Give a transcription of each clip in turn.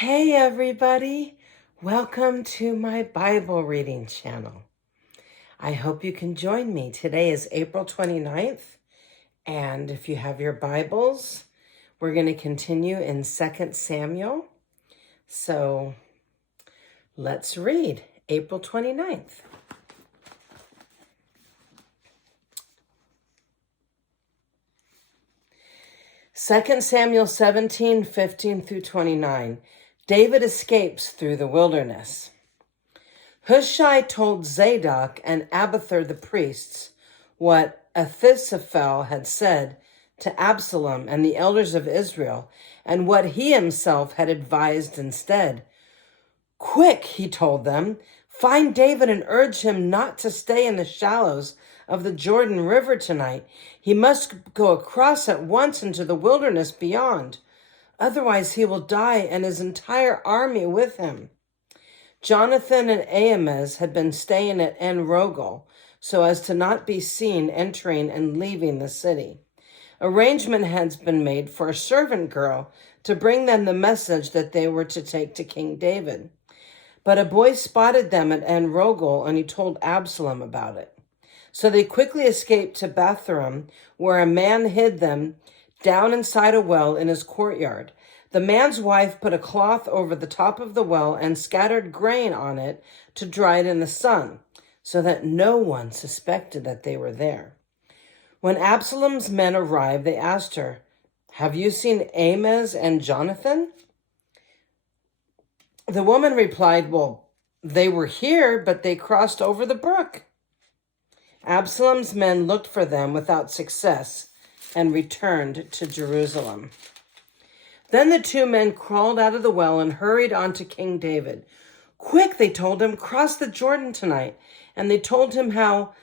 Hey everybody, welcome to my Bible reading channel. I hope you can join me. Today is April 29th, and if you have your Bibles, we're going to continue in 2 Samuel. So let's read April 29th. Second Samuel 17:15 through 29. David escapes through the wilderness. Hushai told Zadok and Abiathar the priests what Ahithophel had said to Absalom and the elders of Israel, and what he himself had advised instead. Quick, he told them, find David and urge him not to stay in the shallows of the Jordan River tonight. He must go across at once into the wilderness beyond. Otherwise he will die and his entire army with him. Jonathan and Ahimaaz had been staying at En-Rogel so as to not be seen entering and leaving the city. Arrangement had been made for a servant girl to bring them the message that they were to take to King David. But a boy spotted them at En-Rogel, and he told Absalom about it. So they quickly escaped to Bathram, where a man hid them down inside a well in his courtyard. The man's wife put a cloth over the top of the well and scattered grain on it to dry it in the sun, so that no one suspected that they were there. When Absalom's men arrived, they asked her, "Have you seen Ahimaaz and Jonathan?" The woman replied, "Well, they were here, but they crossed over the brook." Absalom's men looked for them without success and returned to Jerusalem. Then the two men crawled out of the well and hurried on to King David. "Quick," they told him, "cross the Jordan tonight." And they told him how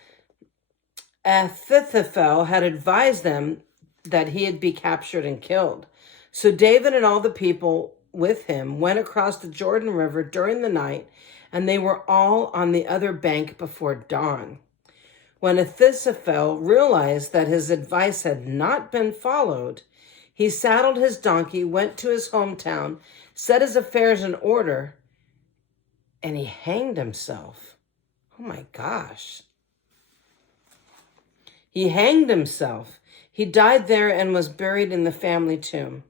Ahithophel had advised them that he had be captured and killed. So David and all the people with him went across the Jordan River during the night, and they were all on the other bank before dawn. When Ahithophel realized that his advice had not been followed, he saddled his donkey, went to his hometown, set his affairs in order, and he hanged himself. Oh my gosh. He hanged himself. He died there and was buried in the family tomb.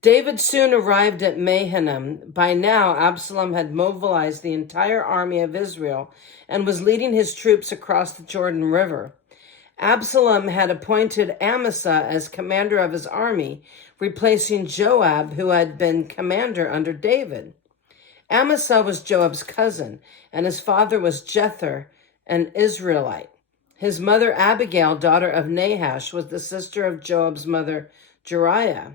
David soon arrived at Mahanaim. By now, Absalom had mobilized the entire army of Israel and was leading his troops across the Jordan River. Absalom had appointed Amasa as commander of his army, replacing Joab, who had been commander under David. Amasa was Joab's cousin, and his father was Jether, an Israelite. His mother, Abigail, daughter of Nahash, was the sister of Joab's mother, Jeriah.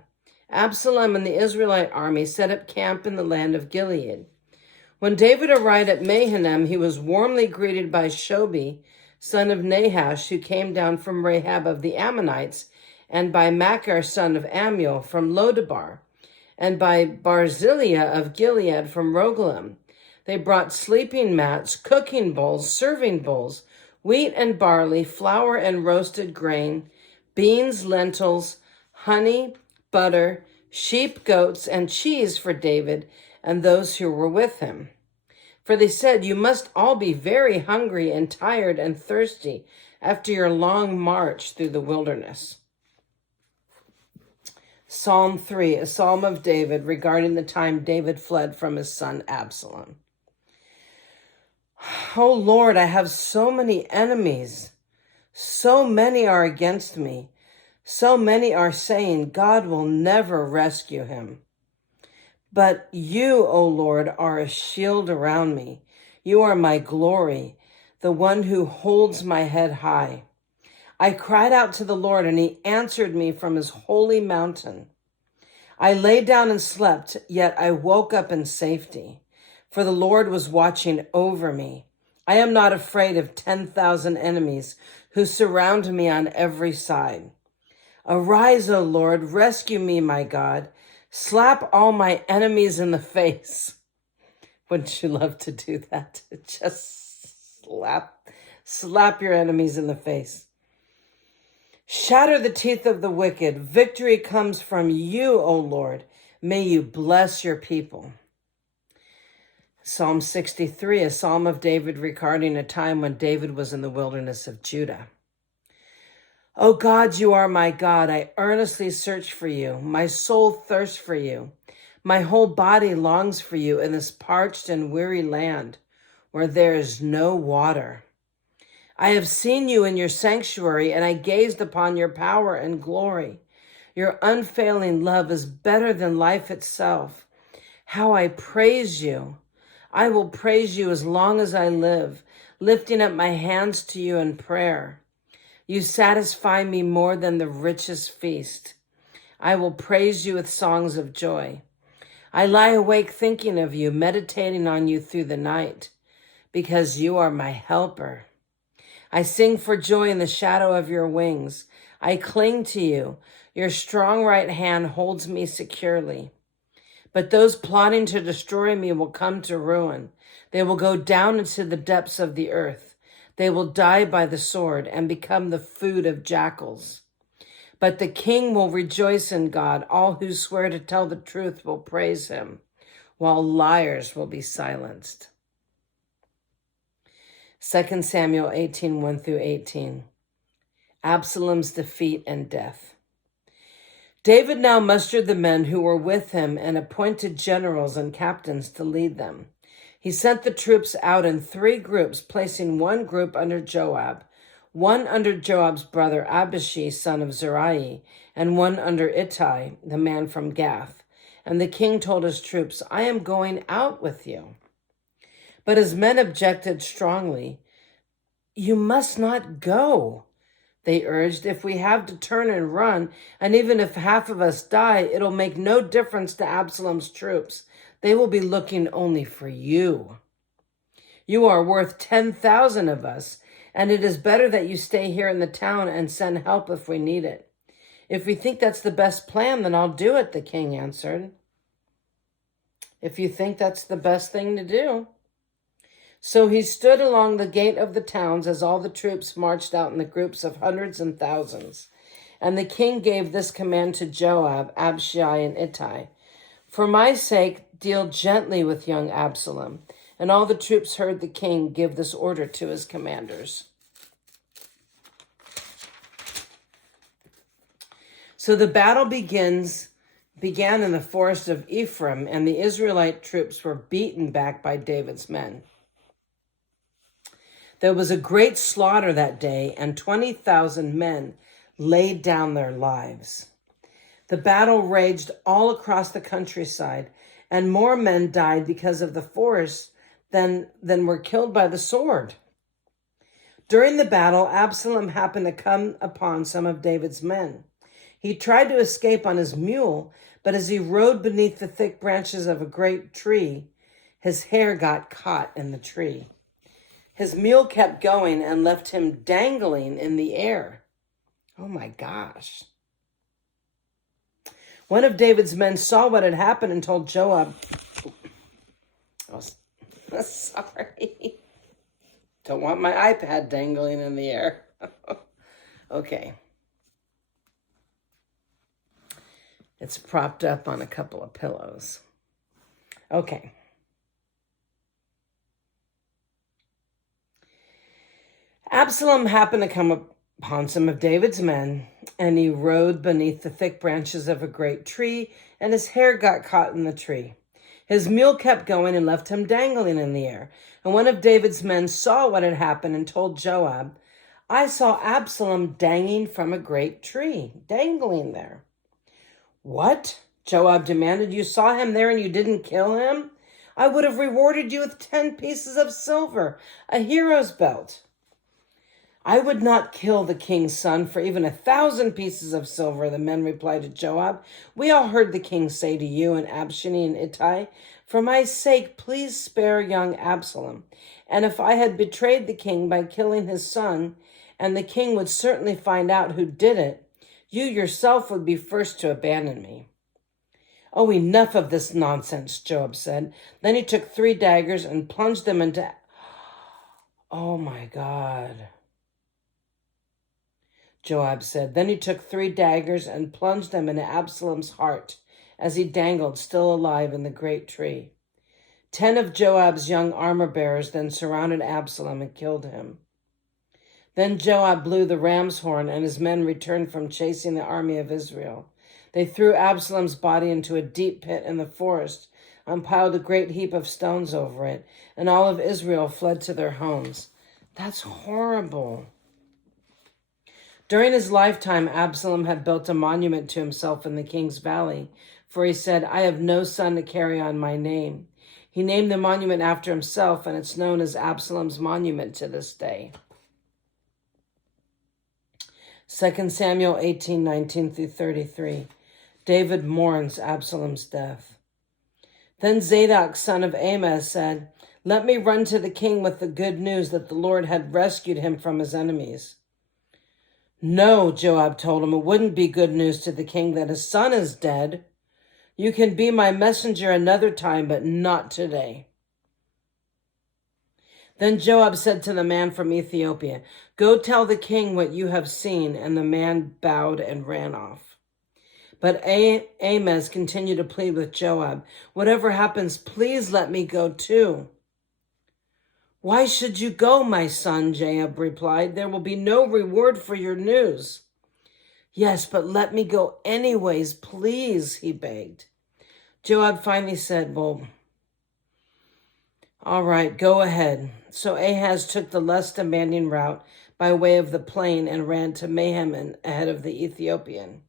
Absalom and the Israelite army set up camp in the land of Gilead. When David arrived at Mahanaim, he was warmly greeted by Shobi, son of Nahash, who came down from Rahab of the Ammonites, and by Machir, son of Ammiel, from Lodebar, and by Barzillai of Gilead from Rogelim. They brought sleeping mats, cooking bowls, serving bowls, wheat and barley, flour and roasted grain, beans, lentils, honey, butter, sheep, goats, and cheese for David and those who were with him. For they said, "You must all be very hungry and tired and thirsty after your long march through the wilderness." Psalm 3, a psalm of David regarding the time David fled from his son Absalom. "Oh Lord, I have so many enemies. So many are against me. So many are saying, 'God will never rescue him.' But you, O Lord, are a shield around me. You are my glory, the one who holds my head high. I cried out to the Lord, and he answered me from his holy mountain. I lay down and slept, yet I woke up in safety, for the Lord was watching over me. I am not afraid of 10,000 enemies who surround me on every side. Arise, O Lord, rescue me, my God. Slap all my enemies in the face." Wouldn't you love to do that? Just slap your enemies in the face. "Shatter the teeth of the wicked. Victory comes from you, O Lord. May you bless your people. Psalm 63, a psalm of David regarding a time when David was in the wilderness of Judah. O God, you are my God. I earnestly search for you. My soul thirsts for you. My whole body longs for you in this parched and weary land where there is no water. I have seen you in your sanctuary, and I gazed upon your power and glory. Your unfailing love is better than life itself. How I praise you. I will praise you as long as I live, lifting up my hands to you in prayer. You satisfy me more than the richest feast. I will praise you with songs of joy. I lie awake thinking of you, meditating on you through the night, because you are my helper. I sing for joy in the shadow of your wings. I cling to you. Your strong right hand holds me securely. But those plotting to destroy me will come to ruin. They will go down into the depths of the earth. They will die by the sword and become the food of jackals. But the king will rejoice in God. All who swear to tell the truth will praise him, while liars will be silenced. 2 Samuel 18, 1 through 18. Absalom's defeat and death. David now mustered the men who were with him and appointed generals and captains to lead them. He sent the troops out in 3 groups, placing one group under Joab, one under Joab's brother Abishai, son of Zeruiah, and one under Ittai, the man from Gath. And the king told his troops, I am going out with you. But his men objected strongly. You must not go, they urged. If we have to turn and run, and even if half of us die, it'll make no difference to Absalom's troops. They will be looking only for you. You are worth 10,000 of us, and it is better that you stay here in the town and send help if we need it. If we think that's the best plan, then I'll do it, the king answered. If you think that's the best thing to do. So he stood along the gate of the towns as all the troops marched out in the groups of hundreds and thousands. And the king gave this command to Joab, Abishai, and Ittai. For my sake, deal gently with young Absalom. And all the troops heard the king give this order to his commanders. So the battle began in the forest of Ephraim, and the Israelite troops were beaten back by David's men. There was a great slaughter that day, and 20,000 men laid down their lives. The battle raged all across the countryside, and more men died because of the forest than were killed by the sword. During the battle, Absalom happened to come upon some of David's men. He tried to escape on his mule, but as he rode beneath the thick branches of a great tree, his hair got caught in the tree. His mule kept going and left him dangling in the air. Oh my gosh. One of David's men saw what had happened and told Joab, sorry, don't want my iPad dangling in the air. Okay. It's propped up on a couple of pillows. Okay. Absalom happened to come upon some of David's men, and he rode beneath the thick branches of a great tree, and his hair got caught in the tree. His mule kept going and left him dangling in the air. And one of David's men saw what had happened and told Joab, I saw Absalom dangling from a great tree, dangling there. What? Joab demanded. You saw him there and you didn't kill him? I would have rewarded you with 10 pieces of silver, a hero's belt. I would not kill the king's son for even 1,000 pieces of silver, the men replied to Joab. We all heard the king say to you and Abishai and Ittai, for my sake, please spare young Absalom. And if I had betrayed the king by killing his son, and the king would certainly find out who did it, you yourself would be first to abandon me. Oh, enough of this nonsense, Joab said. Then he took 3 daggers and plunged them into... Oh my God. Joab said. Then he took 3 daggers and plunged them into Absalom's heart as he dangled, still alive, in the great tree. 10 of Joab's young armor-bearers then surrounded Absalom and killed him. Then Joab blew the ram's horn, and his men returned from chasing the army of Israel. They threw Absalom's body into a deep pit in the forest and piled a great heap of stones over it, and all of Israel fled to their homes. That's horrible. During his lifetime, Absalom had built a monument to himself in the king's valley, for he said, "I have no son to carry on my name." He named the monument after himself, and it's known as Absalom's monument to this day. 2 Samuel 18:19-33. David mourns Absalom's death. Then Zadok, son of Ahimaaz, said, "Let me run to the king with the good news that the Lord had rescued him from his enemies." "No," Joab told him, "it wouldn't be good news to the king that his son is dead. You can be my messenger another time, but not today." Then Joab said to the man from Ethiopia, "Go tell the king what you have seen." And the man bowed and ran off. But Ahimaaz continued to plead with Joab, "Whatever happens, please let me go too." "Why should you go, my son?" Joab replied. "There will be no reward for your news." "Yes, but let me go anyways, please," he begged. Joab finally said, "Well, all right, go ahead." So Ahaz took the less demanding route by way of the plain and ran to Maham ahead of the Ethiopian.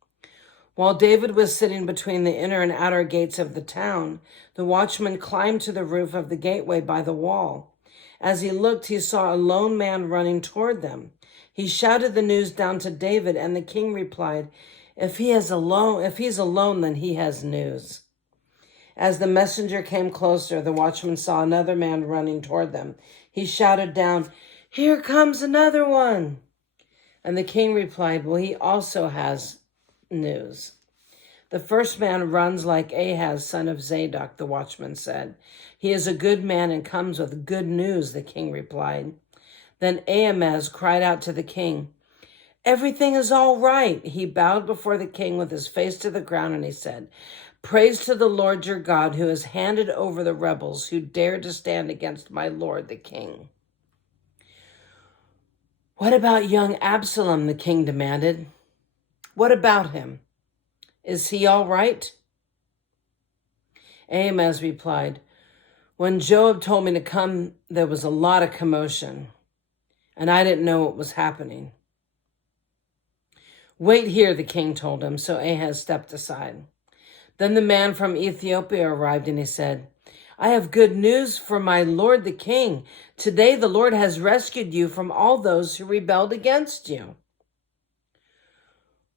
While David was sitting between the inner and outer gates of the town, the watchman climbed to the roof of the gateway by the wall. As he looked, he saw a lone man running toward them. He shouted the news down to David, and the king replied, if he's alone, then he has news." As the messenger came closer, the watchman saw another man running toward them. He shouted down, "Here comes another one." And the king replied, "Well, he also has news." "The first man runs like Ahaz, son of Zadok," the watchman said. "He is a good man and comes with good news," the king replied. Then Ahimaaz cried out to the king, "Everything is all right." He bowed before the king with his face to the ground, and he said, "Praise to the Lord your God, who has handed over the rebels who dared to stand against my lord the king." "What about young Absalom?" the king demanded. "What about him? Is he all right?" Ahimaaz replied, "When Joab told me to come, there was a lot of commotion, and I didn't know what was happening." "Wait here," the king told him, so Ahaz stepped aside. Then the man from Ethiopia arrived, and he said, "I have good news for my lord the king. Today the Lord has rescued you from all those who rebelled against you."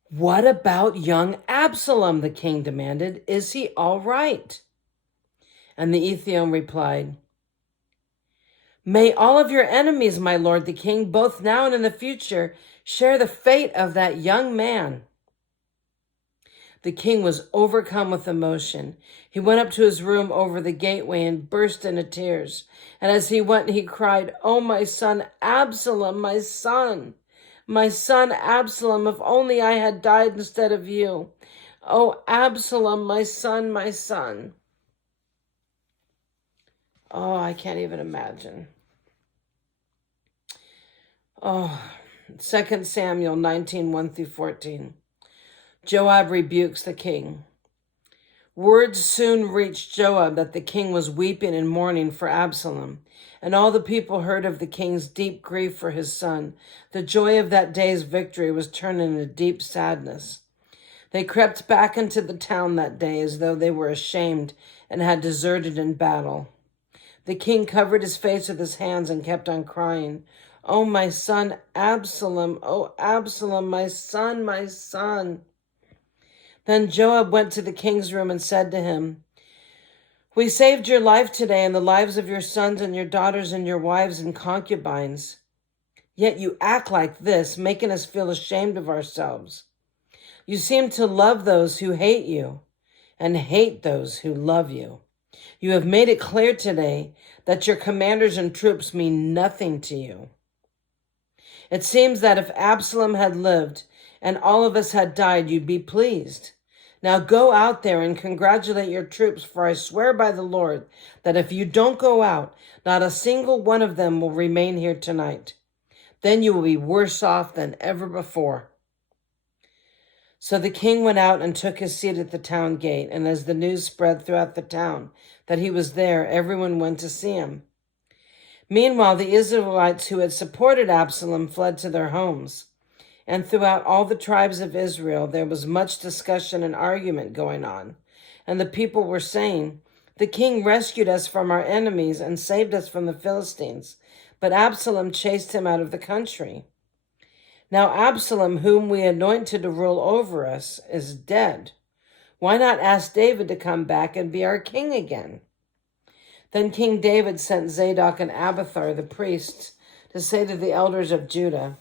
"What about young Absalom?" the king demanded. "Is he all right?" And the Ethiopian replied, "May all of your enemies, my lord the king, both now and in the future, share the fate of that young man." The king was overcome with emotion. He went up to his room over the gateway and burst into tears. And as he went, he cried, "Oh, my son Absalom, my son! My son Absalom, if only I had died instead of you. Oh, Absalom, my son, my son." Oh, I can't even imagine. Oh, 2 Samuel 19:1-14. Joab rebukes the king. Word soon reached Joab that the king was weeping and mourning for Absalom, and all the people heard of the king's deep grief for his son. The joy of that day's victory was turned into deep sadness. They crept back into the town that day as though they were ashamed and had deserted in battle. The king covered his face with his hands and kept on crying, "Oh, my son Absalom, oh, Absalom, my son, my son." Then Joab went to the king's room and said to him, "We saved your life today and the lives of your sons and your daughters and your wives and concubines. Yet you act like this, making us feel ashamed of ourselves. You seem to love those who hate you and hate those who love you. You have made it clear today that your commanders and troops mean nothing to you. It seems that if Absalom had lived and all of us had died, you'd be pleased. Now go out there and congratulate your troops, for I swear by the Lord that if you don't go out, not a single one of them will remain here tonight. Then you will be worse off than ever before." So the king went out and took his seat at the town gate, and as the news spread throughout the town that he was there, everyone went to see him. Meanwhile, the Israelites who had supported Absalom fled to their homes. And throughout all the tribes of Israel, there was much discussion and argument going on. And the people were saying, "The king rescued us from our enemies and saved us from the Philistines, but Absalom chased him out of the country. Now Absalom, whom we anointed to rule over us, is dead. Why not ask David to come back and be our king again?" Then King David sent Zadok and Abiathar, the priests, to say to the elders of Judah,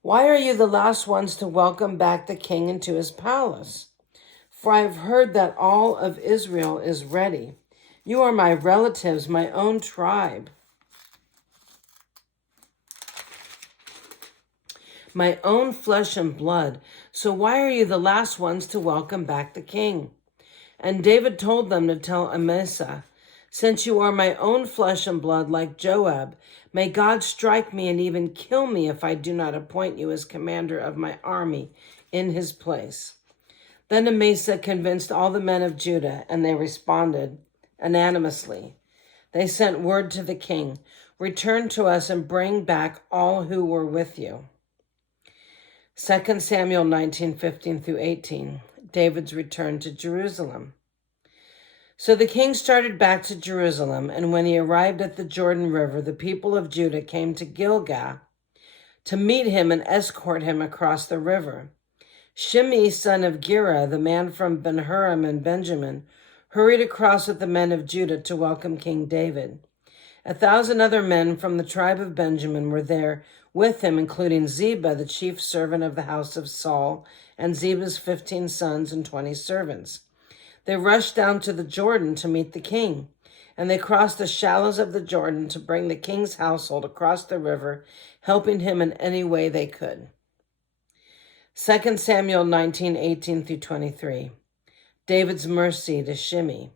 "Why are you the last ones to welcome back the king into his palace? For I have heard that all of Israel is ready. You are my relatives, my own tribe, my own flesh and blood. So why are you the last ones to welcome back the king?" And David told them to tell Amasa, "Since you are my own flesh and blood like Joab, may God strike me and even kill me if I do not appoint you as commander of my army in his place." Then Amasa convinced all the men of Judah, and they responded unanimously. They sent word to the king, "Return to us and bring back all who were with you." 2 Samuel 19:15-18, David's return to Jerusalem. So the king started back to Jerusalem, and when he arrived at the Jordan River, the people of Judah came to Gilgal to meet him and escort him across the river. Shimei, son of Gera, the man from Ben-Hurim and Benjamin, hurried across with the men of Judah to welcome King David. 1,000 other men from the tribe of Benjamin were there with him, including Ziba, the chief servant of the house of Saul, and Ziba's 15 sons and 20 servants. They rushed down to the Jordan to meet the king, and they crossed the shallows of the Jordan to bring the king's household across the river, helping him in any way they could. 2 Samuel 19:18-23, David's mercy to Shimei.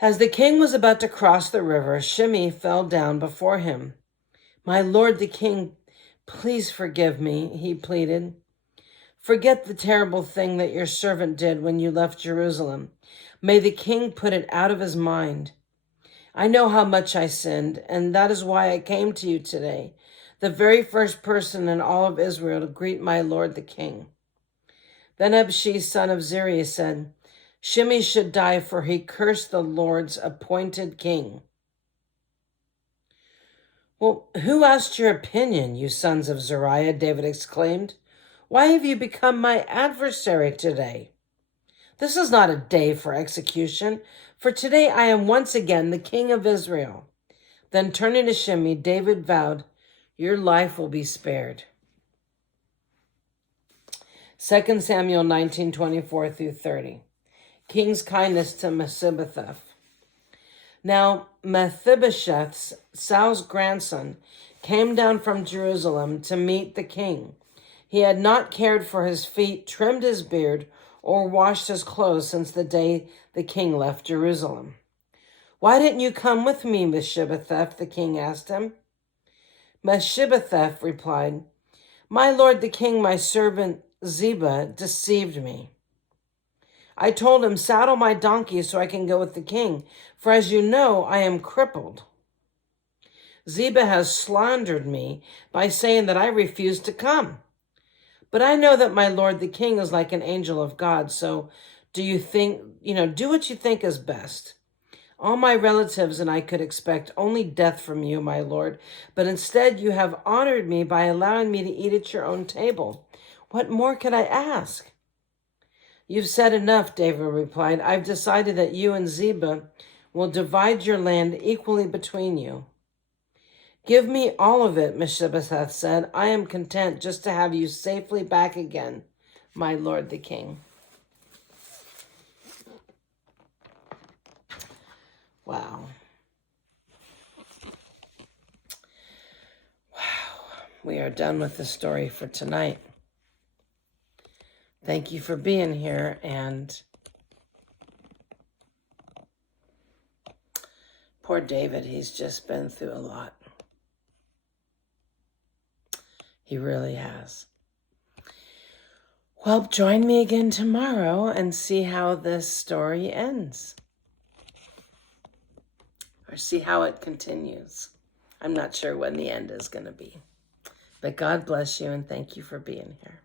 As the king was about to cross the river, Shimei fell down before him. "My lord the king, please forgive me," he pleaded. "Forget the terrible thing that your servant did when you left Jerusalem. May the king put it out of his mind. I know how much I sinned, and that is why I came to you today, the very first person in all of Israel to greet my lord the king." Then Abishai, son of Zeruiah, said, "Shimei should die, for he cursed the Lord's appointed king." "Well, who asked your opinion, you sons of Zeruiah?" David exclaimed. "Why have you become my adversary today? This is not a day for execution, for today I am once again the king of Israel." Then turning to Shimei, David vowed, "Your life will be spared." 2 Samuel 19:24-30, King's kindness to Mephibosheth. Now Mephibosheth, Saul's grandson, came down from Jerusalem to meet the king. He had not cared for his feet, trimmed his beard, or washed his clothes since the day the king left Jerusalem. "Why didn't you come with me, Mephibosheth?" the king asked him. Mephibosheth replied, "My lord the king, my servant Ziba deceived me. I told him, 'Saddle my donkey so I can go with the king, for as you know, I am crippled.' Ziba has slandered me by saying that I refused to come. But I know that my lord the king is like an angel of God, so do what you think is best. All my relatives and I could expect only death from you, my lord, but instead you have honored me by allowing me to eat at your own table. What more could I ask?" "You've said enough," David replied. "I've decided that you and Ziba will divide your land equally between you." "Give me all of it," Mephibosheth said. "I am content just to have you safely back again, my lord the king." Wow. We are done with the story for tonight. Thank you for being here. And poor David, he's just been through a lot. He really has. Well, join me again tomorrow and see how this story ends. Or see how it continues. I'm not sure when the end is going to be. But God bless you and thank you for being here.